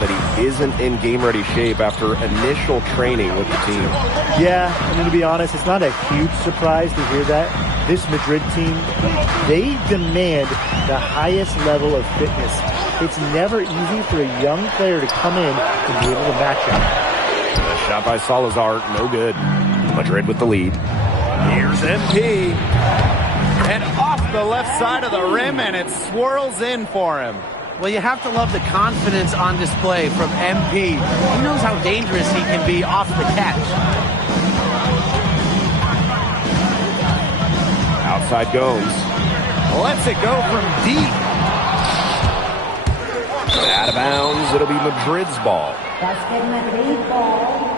that he isn't in game-ready shape after initial training with the team. Yeah, I mean, to be honest, it's not a huge surprise to hear that. This Madrid team, they demand the highest level of fitness. It's never easy for a young player to come in and be able to match up. The shot by Salazar, no good. Madrid with the lead. Here's MP. And off the left side of the rim, and it swirls in for him. Well, you have to love the confidence on display from MP. He knows how dangerous he can be off the catch. Outside Gomes. Lets it go from deep. Out of bounds, it'll be Madrid's ball. Basket Madrid ball.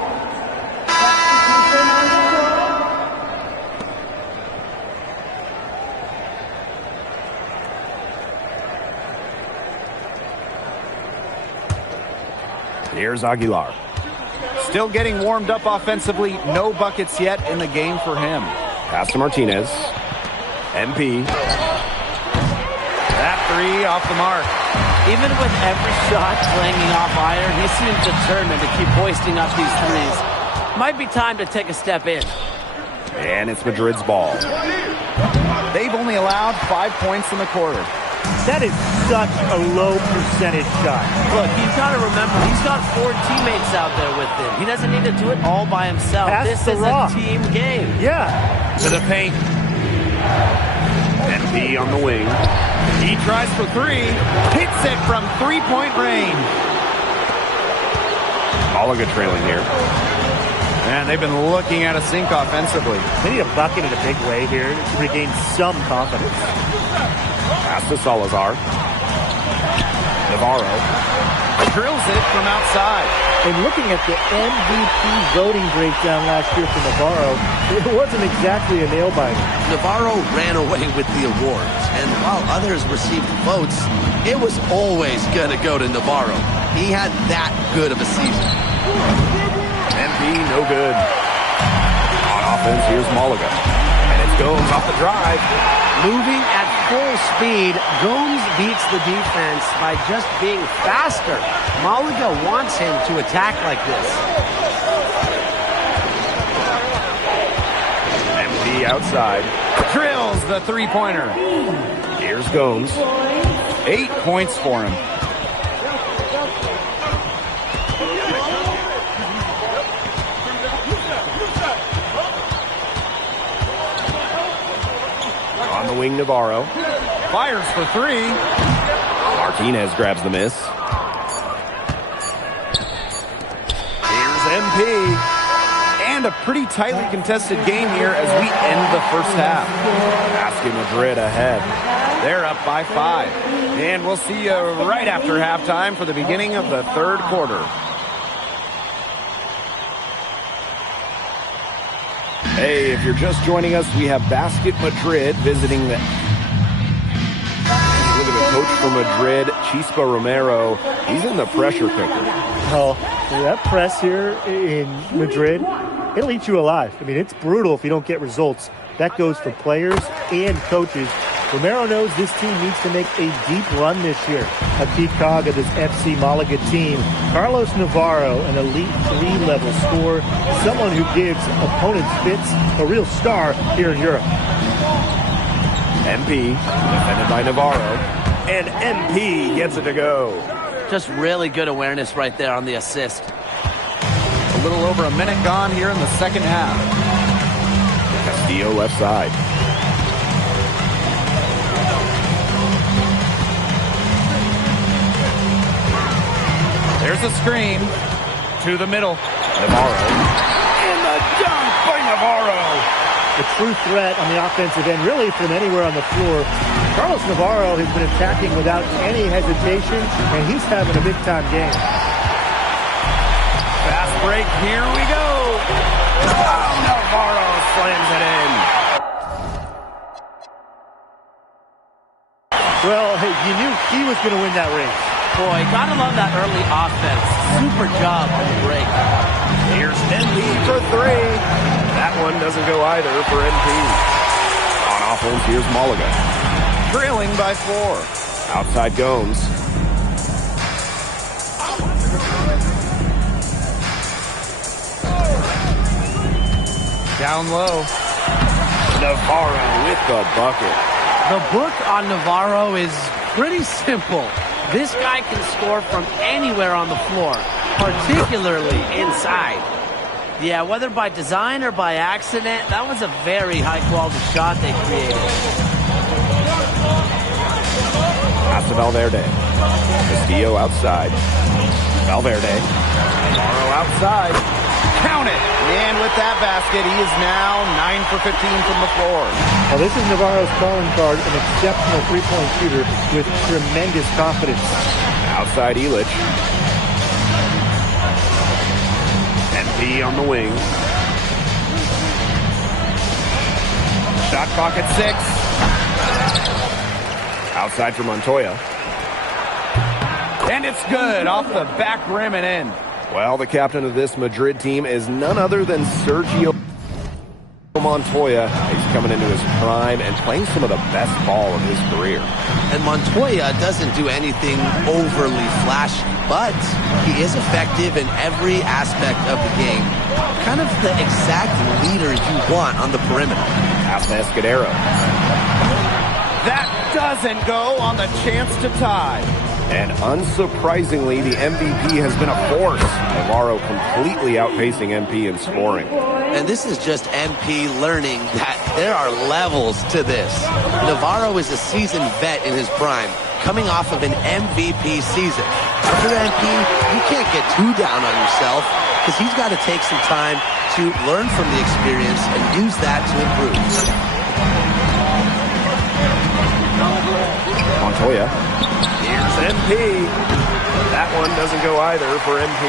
Here's Aguilar. Still getting warmed up offensively. No buckets yet in the game for him. Pass to Martinez. MP. That three off the mark. Even with every shot clanging off iron, he seems determined to keep hoisting up these threes. Might be time to take a step in. And it's Madrid's ball. They've only allowed 5 points in the quarter. That is such a low percentage shot. Look, you've got to remember, he's got 4 teammates out there with him. He doesn't need to do it all by himself. This is a team game. Yeah. To the paint. MP on the wing. He tries for three. Hits it from three-point range. Malaga trailing here. Man, they've been looking at a sink offensively. They need a bucket in a big way here to regain some confidence. Pass to Salazar. Navarro. Drills it from outside. And looking at the MVP voting breakdown last year for Navarro, it wasn't exactly a nail-biter. Navarro ran away with the awards, and while others received votes, it was always going to go to Navarro. He had that good of a season. MP, no good. On offense, here's Malaga. And it's Gomes off the drive. Moving at full speed, Gomes beats the defense by just being faster. Malaga wants him to attack like this. MP outside. Drills the three-pointer. Here's Gomes. 8 points for him. On the wing, Navarro. Fires for three. Martinez grabs the miss. Here's MP. And a pretty tightly contested game here as we end the first half. Basket Madrid ahead. They're up by 5. And we'll see you right after halftime for the beginning of the third quarter. Hey, if you're just joining us, we have Basket Madrid visiting the... Look at the coach for Madrid, Chispa Romero. He's in the pressure cooker. Oh, that press here in Madrid, it'll eat you alive. I mean, it's brutal if you don't get results. That goes for players and coaches. Romero knows this team needs to make a deep run this year. A key cog of this FC Malaga team, Carlos Navarro, an elite 3-level scorer, someone who gives opponents fits, a real star here in Europe. MP, defended by Navarro, and MP gets it to go. Just really good awareness right there on the assist. A little over a minute gone here in the second half. Castillo left side. There's a screen to the middle. Navarro. And the dunk by Navarro. The true threat on the offensive end, really from anywhere on the floor. Carlos Navarro has been attacking without any hesitation, and he's having a big-time game. Fast break, here we go. Oh, Navarro slams it in. Well, hey, you knew he was going to win that race. Boy, gotta love that early offense. Super job on the break. Here's MP for three. That one doesn't go either for MP. On offense, here's Malaga. Trailing by 4. Outside Gomes. Down low. Navarro with the bucket. The book on Navarro is pretty simple. This guy can score from anywhere on the floor, particularly inside. Yeah, whether by design or by accident, that was a very high-quality shot they created. Pass to Valverde. Castillo outside. Valverde. Navarro outside. Count it. And with that basket, he is now 9 for 15 from the floor. Well, this is Navarro's calling card, an exceptional three-point shooter with tremendous confidence. Outside Illich. MP on the wing. Shot clock at 6. Outside for Montoya. And it's good. Off the back rim and in. Well, the captain of this Madrid team is none other than Sergio Montoya. He's coming into his prime and playing some of the best ball of his career. And Montoya doesn't do anything overly flashy, but he is effective in every aspect of the game. Kind of the exact leader you want on the perimeter. Pass to Escudero. That doesn't go on the chance to tie. And unsurprisingly, the MVP has been a force. Navarro completely outpacing MP in scoring. And this is just MP learning that there are levels to this. Navarro is a seasoned vet in his prime, coming off of an MVP season. For MP, you can't get too down on yourself because he's got to take some time to learn from the experience and use that to improve. Montoya. Here's MP. That one doesn't go either for MP.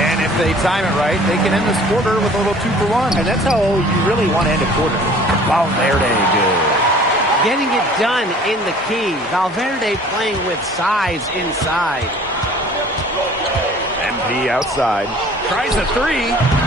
And if they time it right, they can end this quarter with a little 2-for-1. And that's how you really want to end a quarter. Valverde good. Getting it done in the key. Valverde playing with size inside. MP outside. Tries a 3.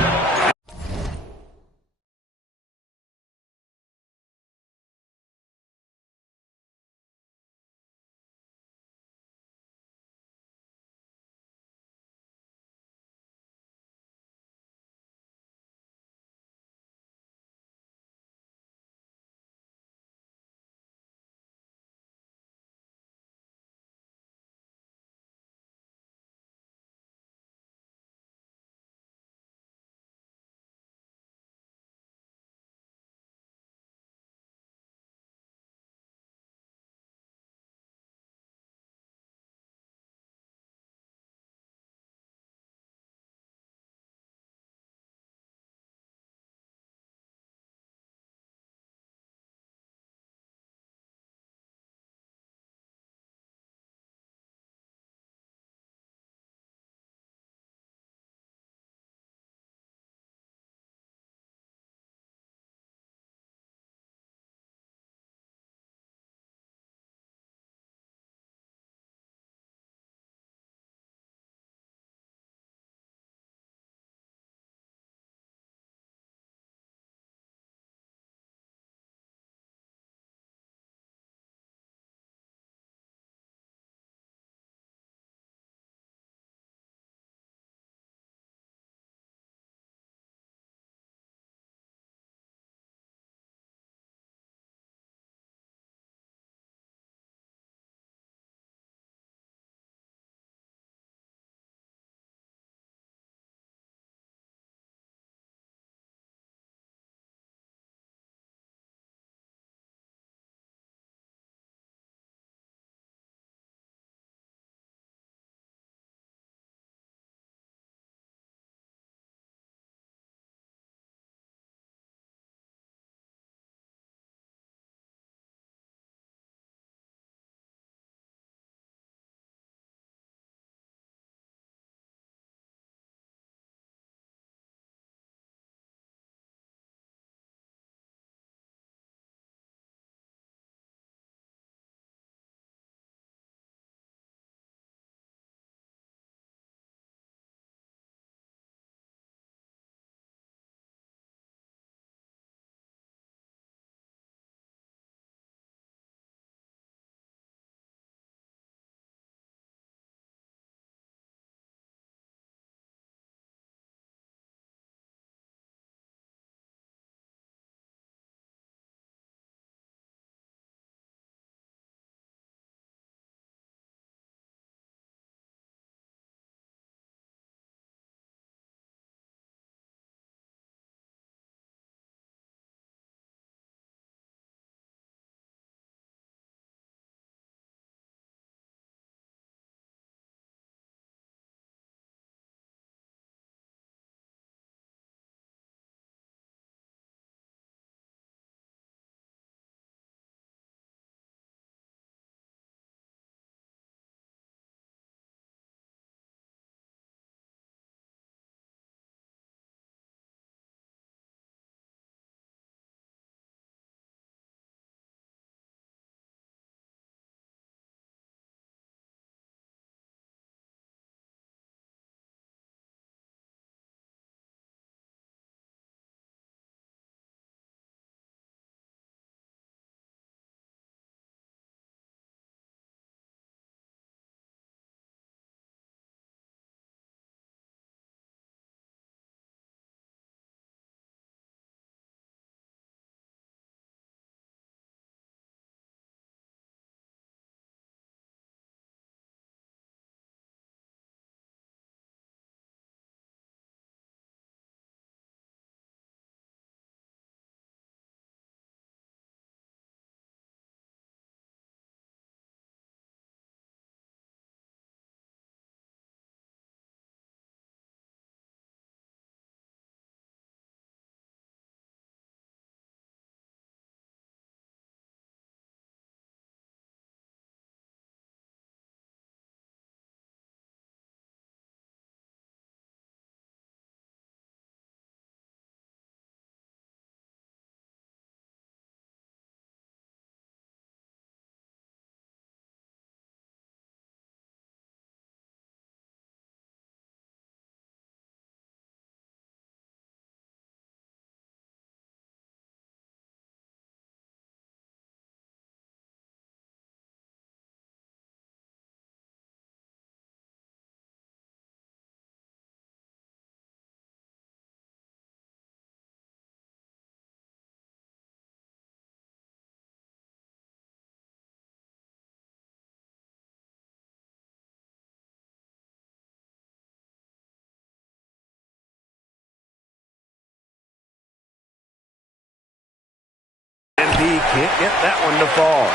can't get that one to fall.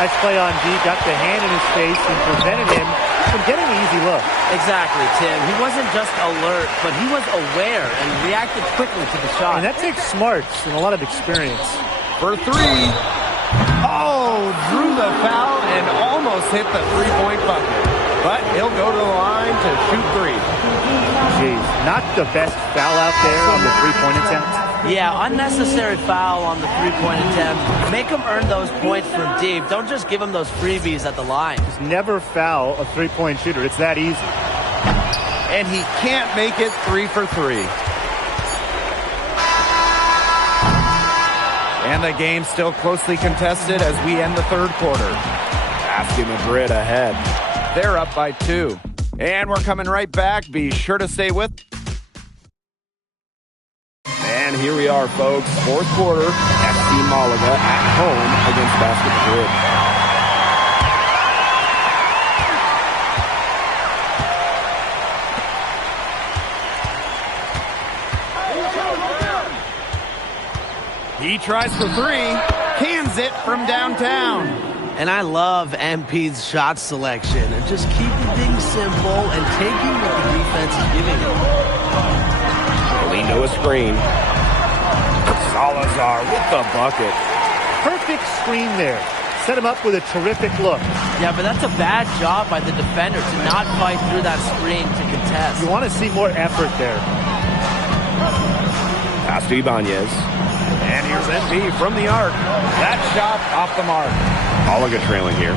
Nice play on D, got the hand in his face and prevented him from getting the easy look. Exactly, Tim. He wasn't just alert, but he was aware and reacted quickly to the shot. And that takes smarts and a lot of experience. For three. Oh, drew the foul and almost hit the three-point bucket. But he'll go to the line to shoot three. Jeez, not the best foul out there on the three-point attempt. Yeah, unnecessary foul on the three-point attempt. Make him earn those points from deep. Don't just give him those freebies at the line. Just never foul a three-point shooter. It's that easy. And he can't make it 3 for 3. And the game's still closely contested as we end the third quarter. Basket Madrid ahead. They're up by 2. And we're coming right back. Be sure to stay with. And here we are, folks. Fourth quarter, FC Malaga at home against Basket Madrid. He tries for 3, cans it from downtown. And I love MP's shot selection and just keeping things simple and taking what the defense is giving him. Lindo a screen. Salazar with the bucket. Perfect screen there. Set him up with a terrific look. Yeah, but that's a bad job by the defender to not fight through that screen to contest. You want to see more effort there. Pass to Ibanez. And here's MP from the arc. That shot off the mark. Malaga trailing here.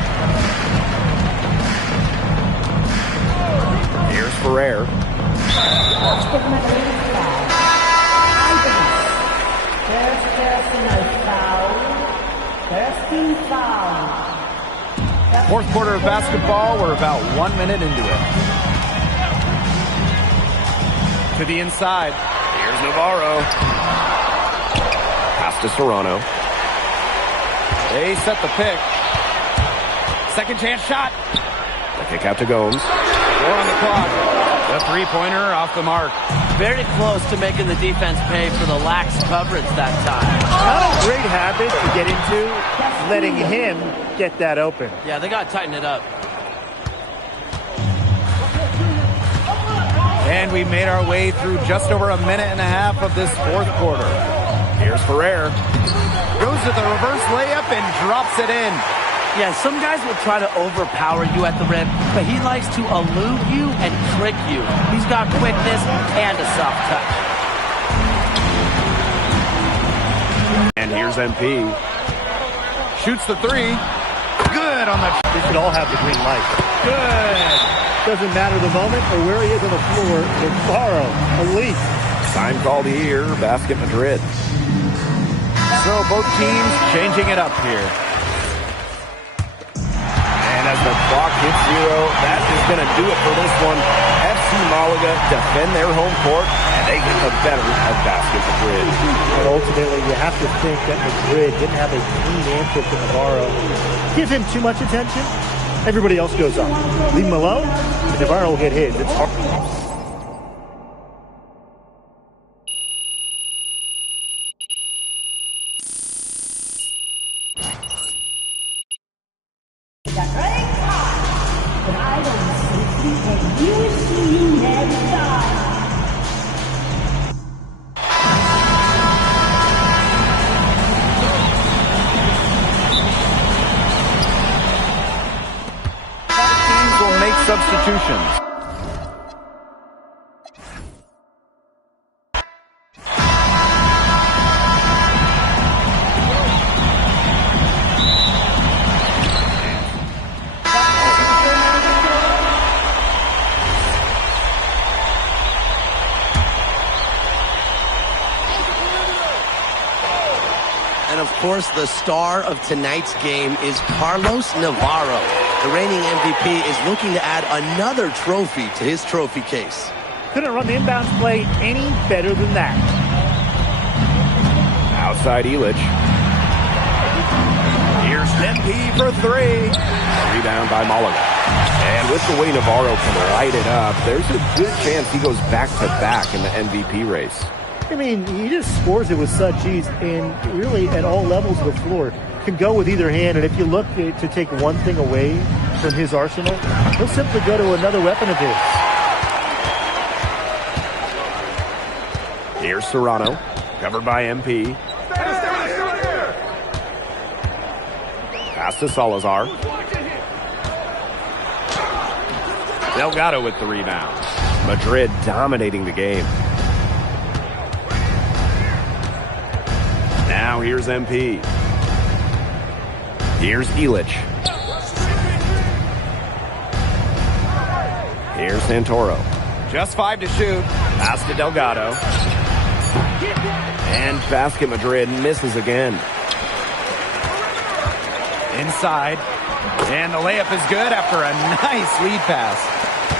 Here's Ferrer. First personal foul. First team foul. Fourth quarter of basketball. We're about 1 minute into it. To the inside. Here's Navarro. Pass to Serrano. They set the pick. Second chance shot. The kick out to Gomes. 4 on the clock. The three-pointer off the mark. Very close to making the defense pay for the lax coverage that time. Not a great habit to get into, letting him get that open. Yeah, they got to tighten it up. And we made our way through just over a minute and a half of this fourth quarter. Here's Ferrer. Goes to the reverse layup and drops it in. Yeah, some guys will try to overpower you at the rim, but he likes to elude you and trick you. He's got quickness and a soft touch. And here's MP. Shoots the 3. Good on the... They should all have the green light. Good. Doesn't matter the moment or where he is on the floor. Navarro, elite. Time called here, Basket Madrid. So both teams changing it up here. And as the clock hits 0, that is going to do it for this one. FC Malaga defend their home court, and they get the better of Basket Madrid. And ultimately, you have to think that Madrid didn't have a clean answer to Navarro. Give him too much attention, everybody else goes up. Leave him alone, and Navarro will get his. It's hard. Substitutions. And of course, the star of tonight's game is Carlos Navarro. The reigning MVP is looking to add another trophy to his trophy case. Couldn't run the inbounds play any better than that. Outside Illich. Here's MP for 3. Rebound by Malaga. And with the way Navarro can light it up, there's a good chance he goes back-to-back in the MVP race. I mean, he just scores it with such ease and really at all levels of the floor. can go with either hand, and if you look to take one thing away from his arsenal, he'll simply go to another weapon of his. Here's Serrano, covered by MP. Pass to Salazar. Delgado with the rebound. Madrid dominating the game. Now here's MP. Here's Ilic. Here's Santoro. Just 5 to shoot. Pass to Delgado. And basket Madrid misses again. Inside. And the layup is good after a nice lead pass.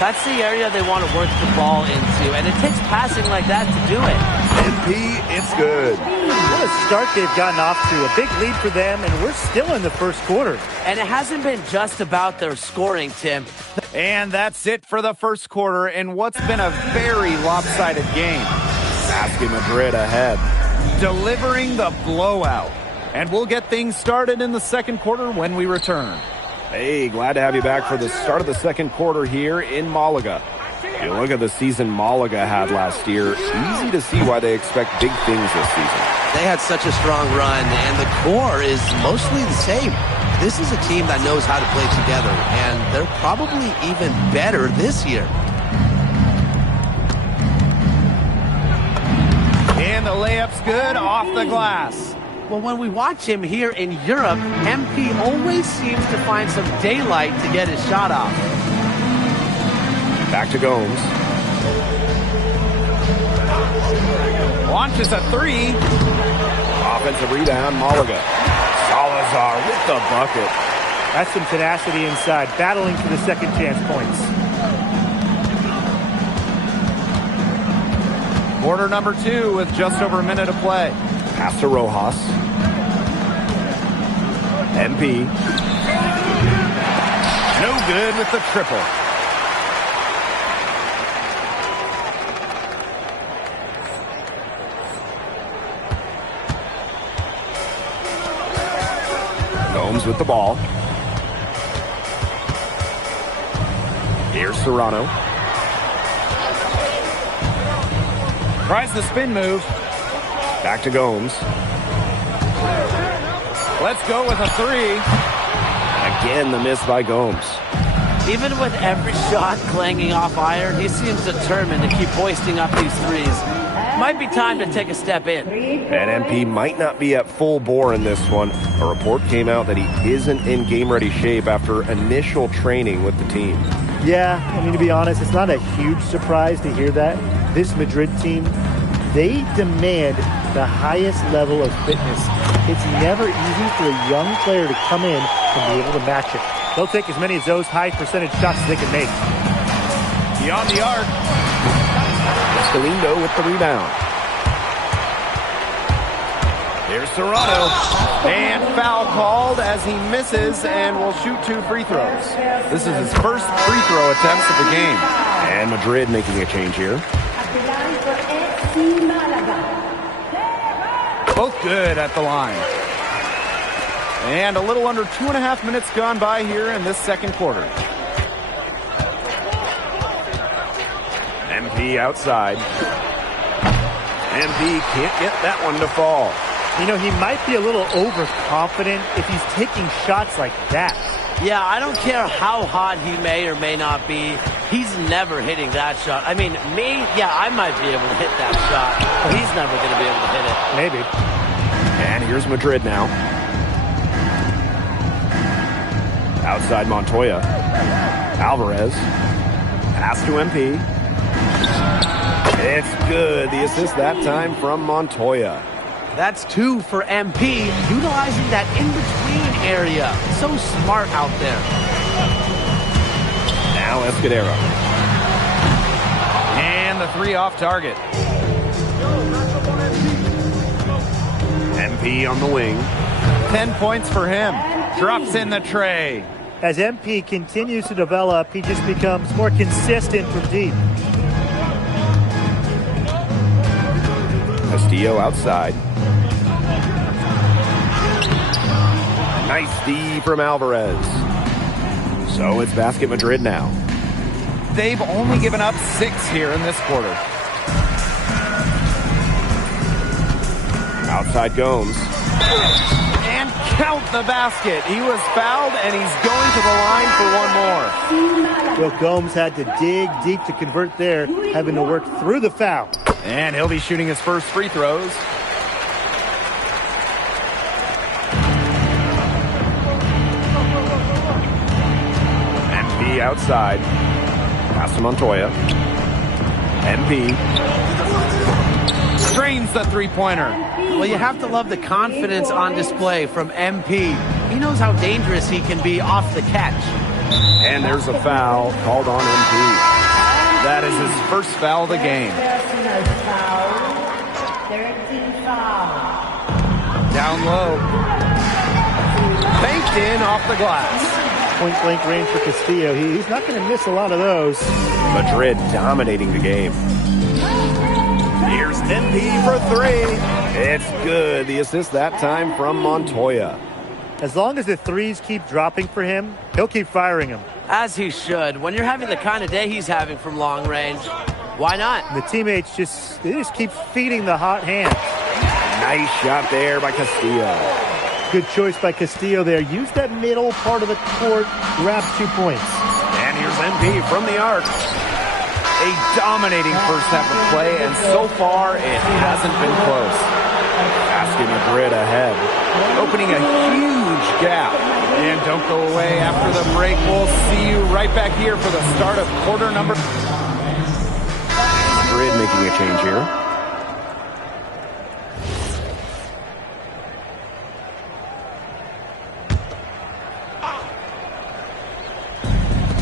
That's the area they want to work the ball into, and it takes passing like that to do it. MP, it's good. What a start they've gotten off to. A big lead for them, and we're still in the first quarter. And it hasn't been just about their scoring, Tim. And that's it for the first quarter in what's been a very lopsided game. Basket Madrid ahead. Delivering the blowout. And we'll get things started in the second quarter when we return. Hey, glad to have you back for the start of the second quarter here in Malaga. If you look at the season Malaga had last year, easy to see why they expect big things this season. They had such a strong run, and the core is mostly the same. This is a team that knows how to play together, and they're probably even better this year. And the layup's good off the glass. Well, when we watch him here in Europe, MP always seems to find some daylight to get his shot off. Back to Gomes. Launches a 3. Offensive rebound, Malaga. Salazar with the bucket. That's some tenacity inside, battling for the second chance points. Quarter number 2 with just over a minute to play. Pass to Rojas. MP. No good with the triple. Gomes with the ball. Here's Serrano. Tries the spin move. Back to Gomes. Let's go with a 3. Again, the miss by Gomes. Even with every shot clanging off iron, he seems determined to keep hoisting up these threes. Might be time to take a step in. And MP might not be at full bore in this one. A report came out that he isn't in game-ready shape after initial training with the team. Yeah, I mean, to be honest, it's not a huge surprise to hear that. This Madrid team, they demand the highest level of fitness. It's never easy for a young player to come in and be able to match it. They'll take as many of those high percentage shots as they can make. Beyond the arc. Galindo with the rebound. Here's Serrano. And foul called as he misses and will shoot 2 free throws. This is his first free throw attempts of the game. And Madrid making a change here. Both good at the line. And a little under 2.5 minutes gone by here in this second quarter. MP outside. MP can't get that one to fall. You know, he might be a little overconfident if he's taking shots like that. Yeah, I don't care how hot he may or may not be. He's never hitting that shot. I mean, me, yeah, I might be able to hit that shot, but he's never going to be able to hit it. Maybe. And here's Madrid now. Outside Montoya. Alvarez. Pass to MP. It's good. The assist that time from Montoya. That's 2 for MP, utilizing that in-between area. So smart out there. Now Escudero. And the 3 off target. MP on the wing. 10 points for him. Drops in the tray. As MP continues to develop, he just becomes more consistent from deep. Castillo outside. Nice D from Alvarez. So it's basket Madrid now. They've only given up 6 here in this quarter. Outside Gomes. And count the basket. He was fouled, and he's going to the line for one more. Well, Gomes had to dig deep to convert there, having to work through the foul. And he'll be shooting his first free throws. MP outside. Pass to Montoya. MP. Drains the three-pointer. Well, you have to love the confidence on display from MP. He knows how dangerous he can be off the catch. And there's a foul called on MP. That is his first foul of the game. Down low. Banked in off the glass. Point-blank range for Castillo. He's not going to miss a lot of those. Madrid dominating the game. Here's MP for 3. It's good. The assist that time from Montoya. As long as the threes keep dropping for him, he'll keep firing them. As he should. When you're having the kind of day he's having from long range, why not? And the teammates just keep feeding the hot hands. Nice shot there by Castillo. Good choice by Castillo there. Use that middle part of the court, grab 2 points. And here's MP from the arc. A dominating first half of play, and so far it hasn't been close. Basket Madrid ahead. Opening a huge gap. And don't go away after the break. We'll see you right back here for the start of quarter number. Madrid making a change here.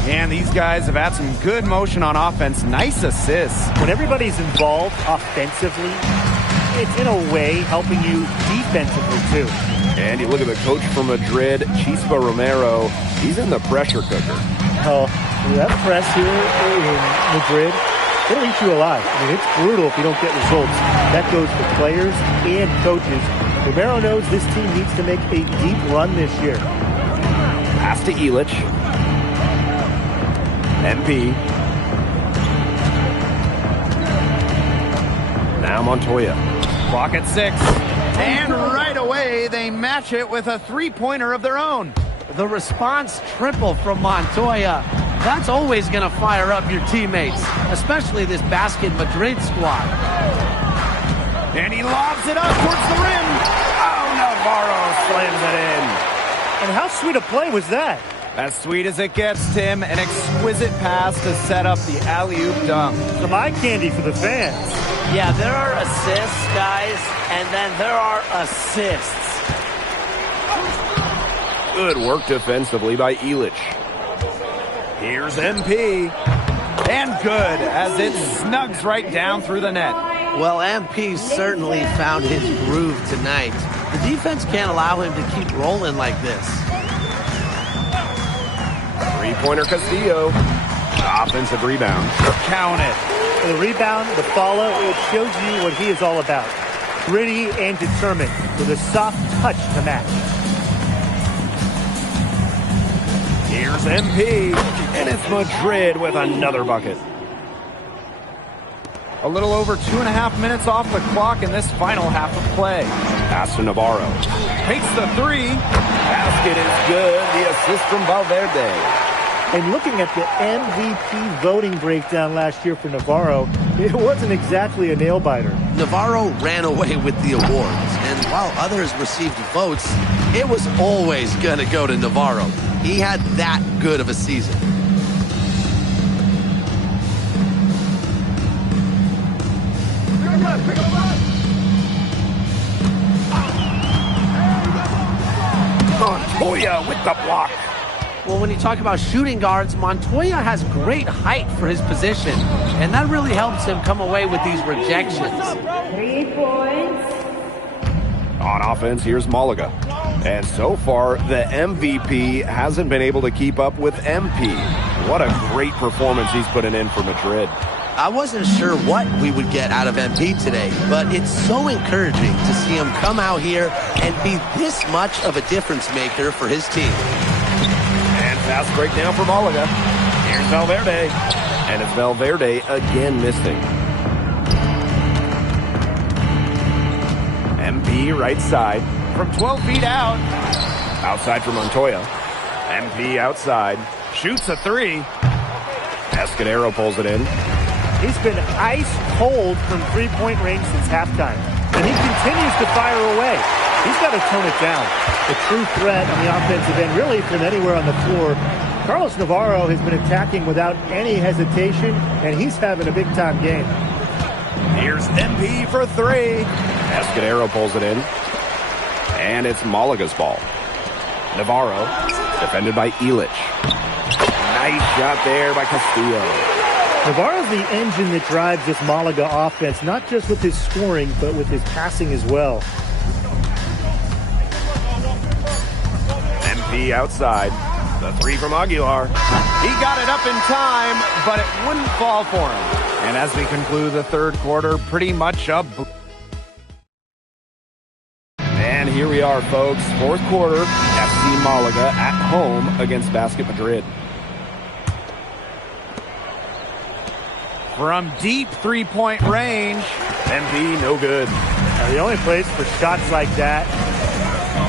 And these guys have had some good motion on offense. Nice assists. When everybody's involved offensively, it's in a way helping you defensively too. And you look at the coach from Madrid, Chispa Romero. He's in the pressure cooker. Oh, that press here in Madrid, it'll eat you alive. I mean, it's brutal if you don't get results. That goes for players and coaches. Romero knows this team needs to make a deep run this year. Pass to Illich. MP. Now Montoya. Clock at 6. And right away, they match it with a three-pointer of their own. The response triple from Montoya. That's always going to fire up your teammates, especially this basket Madrid squad. And he lobs it up towards the rim. Oh, Navarro slams it in. And how sweet a play was that? As sweet as it gets, Tim, an exquisite pass to set up the alley-oop dunk. Some eye candy for the fans. Yeah, there are assists, guys, and then there are assists. Good work defensively by Illich. Here's MP. And good, as it snugs right down through the net. Well, MP certainly found his groove tonight. The defense can't allow him to keep rolling like this. Three-pointer Castillo. Offensive rebound. Count it. The rebound, the follow, it shows you what he is all about. Gritty and determined with a soft touch to match. Here's MP. And it's Madrid with another bucket. A little over 2.5 minutes off the clock in this final half of play. Pass to Navarro. Takes the 3. Basket is good. The assist from Valverde. And looking at the MVP voting breakdown last year for Navarro, it wasn't exactly a nail-biter. Navarro ran away with the awards, and while others received votes, it was always going to go to Navarro. He had that good of a season. Montoya with the block. Well, when you talk about shooting guards, Montoya has great height for his position, and that really helps him come away with these rejections. 3 points. On offense, here's Malaga. And so far, the MVP hasn't been able to keep up with MP. What a great performance he's putting in for Madrid. I wasn't sure what we would get out of MP today, but it's so encouraging to see him come out here and be this much of a difference maker for his team. And fast break now for Malaga. Here's Valverde. And it's Valverde again missing. MP right side. From 12 feet out. Outside for Montoya. MP outside. Shoots a three. Escudero pulls it in. He's been ice cold from three-point range since halftime, and he continues to fire away. He's got to tone it down. The true threat on the offensive end, really from anywhere on the floor. Carlos Navarro has been attacking without any hesitation, and he's having a big-time game. Here's MP for three. Escudero pulls it in. And it's Malaga's ball. Navarro, defended by Illich. Nice shot there by Castillo. Navarro's the engine that drives this Malaga offense, not just with his scoring, but with his passing as well. MP outside. The three from Aguilar. He got it up in time, but it wouldn't fall for him. And as we conclude the third quarter, pretty much up. And here we are, folks. Fourth quarter, FC Malaga at home against Basket Madrid. From deep three-point range. MP, no good. Now, the only place for shots like that,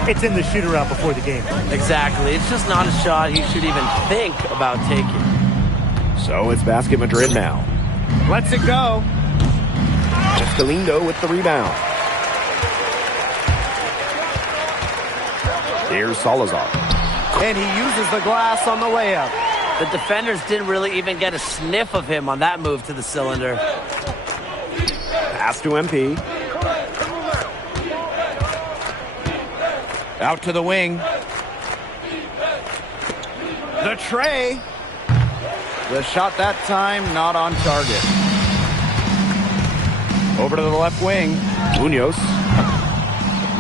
it's in the shoot-around before the game. Exactly. It's just not a shot he should even think about taking. So it's Basket Madrid now. Lets it go. Galindo with the rebound. Here's Salazar. And he uses the glass on the layup. The defenders didn't really even get a sniff of him on that move to the cylinder. Pass to MP. Out to the wing. The tray. The shot that time not on target. Over to the left wing. Munoz.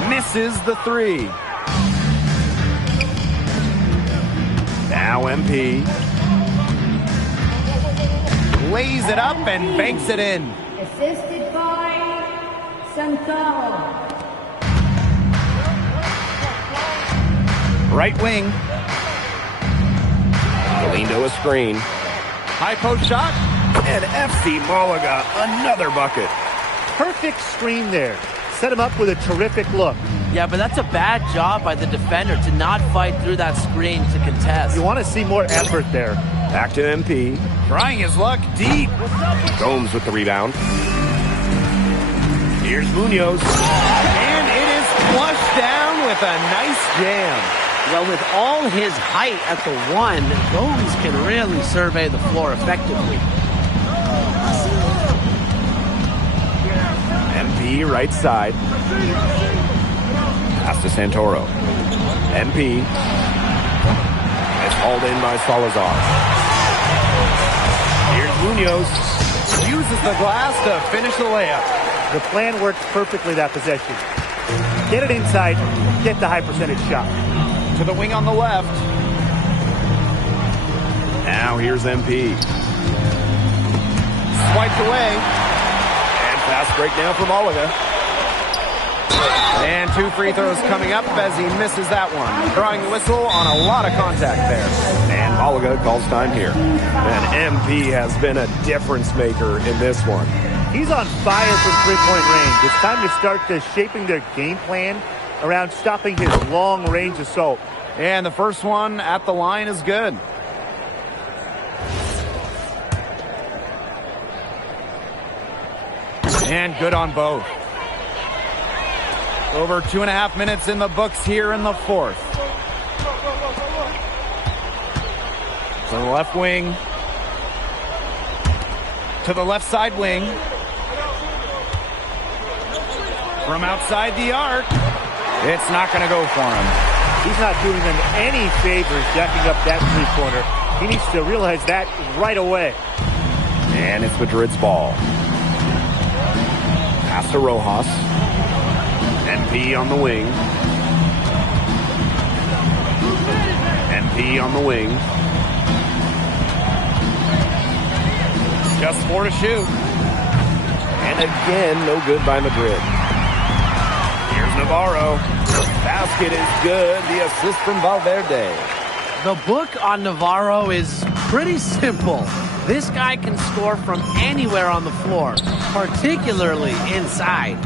Misses the three. Now MP. Lays it up and banks it in. Assisted by Santoro. Right wing. Galindo a screen. High post shot. And FC Malaga, another bucket. Perfect screen there. Set him up with a terrific look. Yeah, but that's a bad job by the defender to not fight through that screen to contest. You want to see more effort there. Back to MP. Trying his luck deep. Gomes with the rebound. Here's Munoz. And it is flushed down with a nice jam. Well, with all his height at the one, Gomes can really survey the floor effectively. MP right side. Pass to Santoro. MP. It's hauled in by Salazar. Here's Munoz. Uses the glass to finish the layup. The plan works perfectly that possession. Get it inside, get the high percentage shot. To the wing on the left. Now here's MP. Swiped away. And fast break now for Malaga. And two free throws coming up as he misses that one. Drawing the whistle on a lot of contact there. And Malaga calls time here. And MP has been a difference maker in this one. He's on fire from three-point range. It's time to start shaping their game plan around stopping his long-range assault. And the first one at the line is good. And good on both. Over 2.5 minutes in the books here in the fourth. To the left wing. To the left side wing. From outside the arc. It's not going to go for him. He's not doing them any favors jacking up that three-pointer. He needs to realize that right away. And it's Madrid's ball. Pass to Rojas. MP on the wing. MP on the wing. Just 4 to shoot. And again, no good by Madrid. Here's Navarro. Basket is good. The assist from Valverde. The book on Navarro is pretty simple. This guy can score from anywhere on the floor, particularly inside.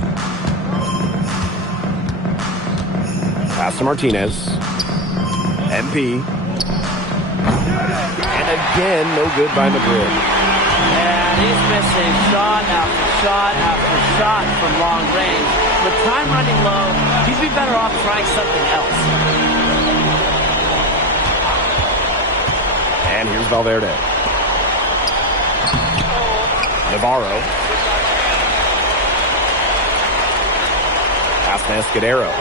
Pass to Martinez. MP. And again, no good by Madrid. And he's missing shot after shot after shot from long range. With time running low, he'd be better off trying something else. And here's Valverde. Navarro. Pass to Escudero.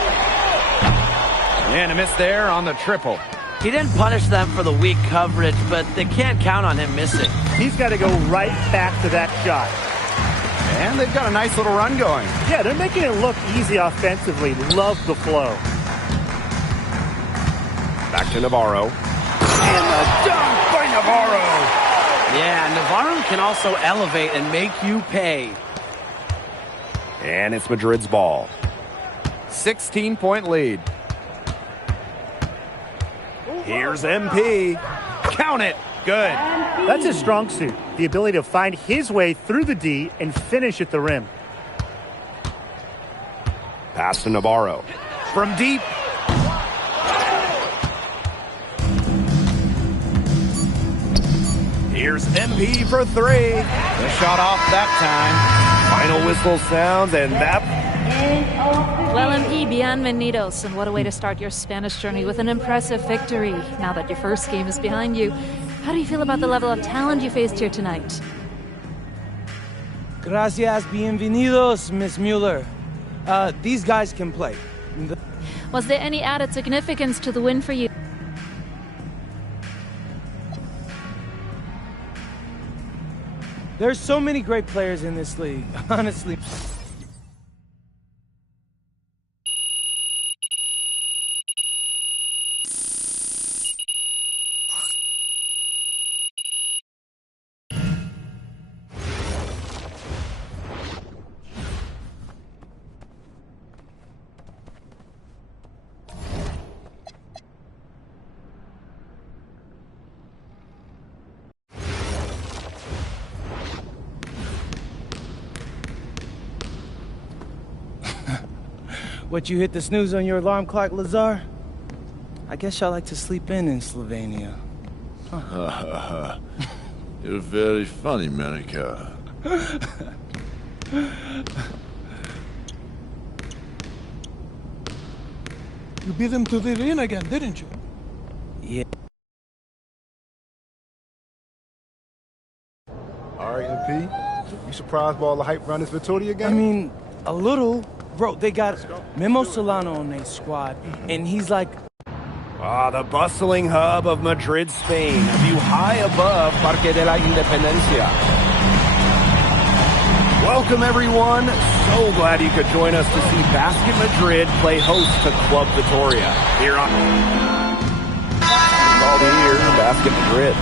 And a miss there on the triple. He didn't punish them for the weak coverage, but they can't count on him missing. He's got to go right back to that shot. And they've got a nice little run going. Yeah, they're making it look easy offensively. Love the flow. Back to Navarro. And the dunk by Navarro. Yeah, Navarro can also elevate and make you pay. And it's Madrid's ball. 16-point lead. Here's MP. Count it. Good. That's his strong suit, the ability to find his way through the D and finish at the rim. Pass to Navarro. From deep. Here's MP for 3. The shot off that time. Final whistle sounds, and that... Well, MP, bienvenidos, and what a way to start your Spanish journey with an impressive victory. Now that your first game is behind you, how do you feel about the level of talent you faced here tonight? Gracias, bienvenidos, Miss Mueller. These guys can play. Was there any added significance to the win for you? There's so many great players in this league, honestly. What, you hit the snooze on your alarm clock, Lazar? I guess y'all like to sleep in Slovenia. You're very funny, Monica. You beat them to the arena again, didn't you? Yeah. All right, MP. You surprised by all the hype around this Vittoria game? I mean, a little. Bro, they got Memo Solano on their squad, and he's like... the bustling hub of Madrid, Spain. A view high above Parque de la Independencia. Welcome, everyone. So glad you could join us to see Basket Madrid play host to Club Vitoria here on... Called here, Basket Madrid.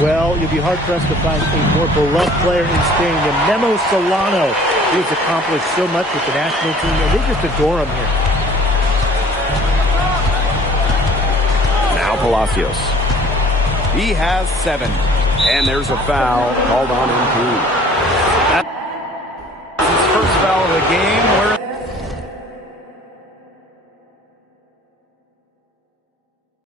Well, you'll be hard-pressed to find a more beloved player in Spain than Memo Solano. He has accomplished so much with the national team, and they just adore him here. Now Palacios. He has 7. And there's a foul called on MP. That's his first foul of the game.